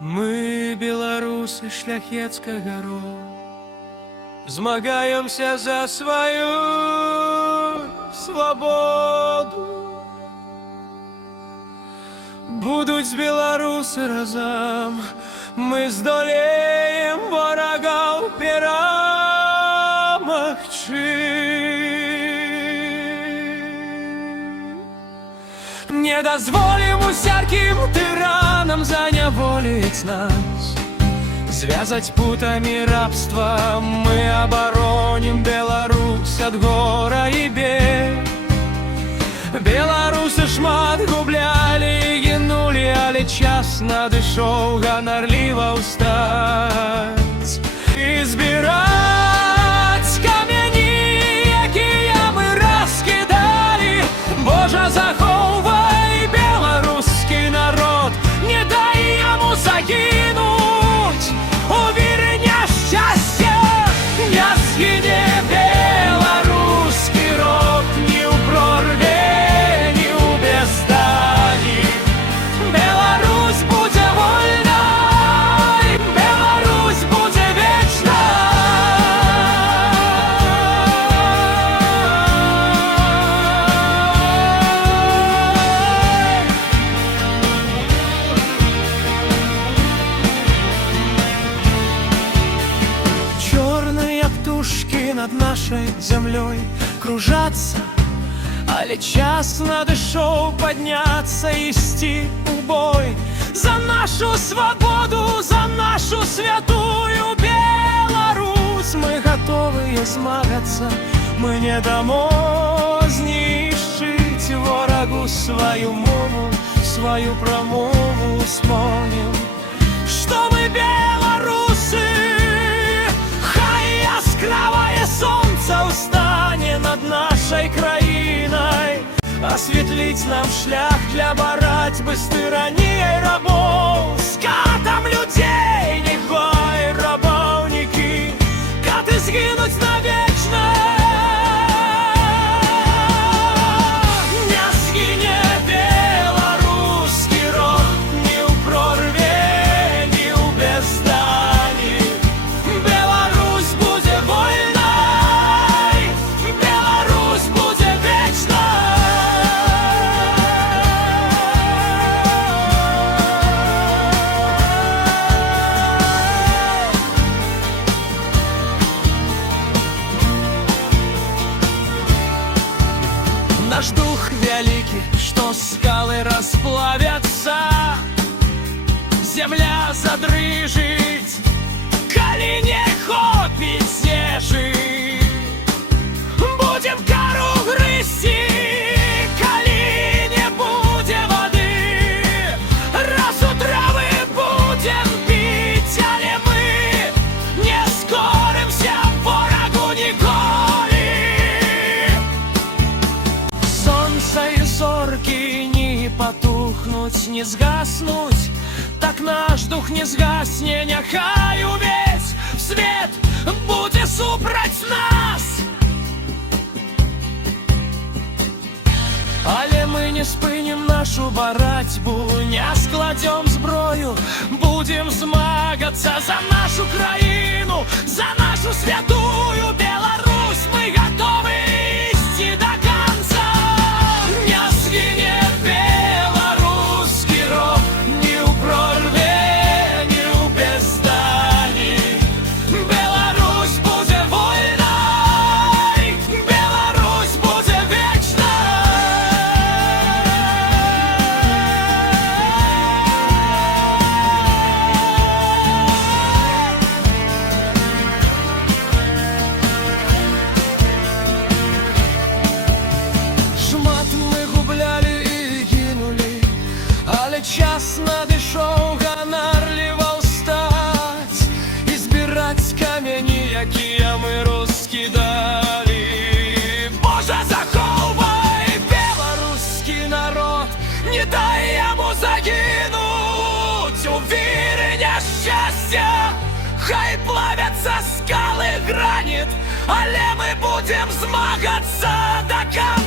Мы, беларусы шляхецкага роду, змагаемся за свою свободу. Будуть беларусы разом, мы здолеем ворогаў перамагчы. Не дозволим усяким тиранам заняволить нас, связать путами рабства. Мы обороним Беларусь от гора и бед. Беларусы шмат гублялі і гінулі, але час надышоў ганарліва ўстаць і збіраць камяні, якія мы раскідалі. Божа, захоўвай беларускі народ, не дай яму загінуць у віры няшчасця. Не згіне беларускі род ні ў прорве, ні ў бездані. Беларусь будзе вольнай, Беларусь будзе вечнай. Чорныя птушкі над нашай зямлёй кружацца, але час надышоў падняцца, ісці ў бой за нашу свабоду, за нашу святую Беларусь. Мы гатовыя змагацца, мы не дамо знішчыць ворагу сваю мову, сваю прамову. Успомнім, што мы беларусы. Хай яскравае сонца ўстане над нашай краінай, осветлить нам шлях для барацьбы з тыраніяй рабоў. Скатам людзей нехай рабаўнікі, каты згінуць навечна. Не згіне беларускі род ні ў прорве, ні ў бездані. Беларусь будзе вольнай, Беларусь будзе вечнай. Наш дух вялікі, што скалы расплавяцца, земля задрыжыць, калі не хопіць снежы. Будем кару грызці, калі не будзе вады. Раз у травы будем піць, але мы не скорымся ворагу ніколі. Сонца і зоркі не патухнуць, не згаснуць, так наш дух не згасне. Няхай увесь свет будзе супраць нас, але мы не спынім нашу барацьбу, не складём зброю, будем змагацца за нашу краіну, за нашу святую Беларусь. Мы готовы ісці до конца. Не згіне беларускі род ні ў прорве, ні ў бездані. Беларусь будзе вольнай, Беларусь будзе шмат мы гублялі і гінулі, але час надышоў ганарліва ўстаць і збіраць камяні, якія мы раскідалі. Божа, захоўвай беларускі народ, не дай яму загінуць у віры няшчасця. Хай плавяцца скалы, граніт, але мы будем змагацца до конца.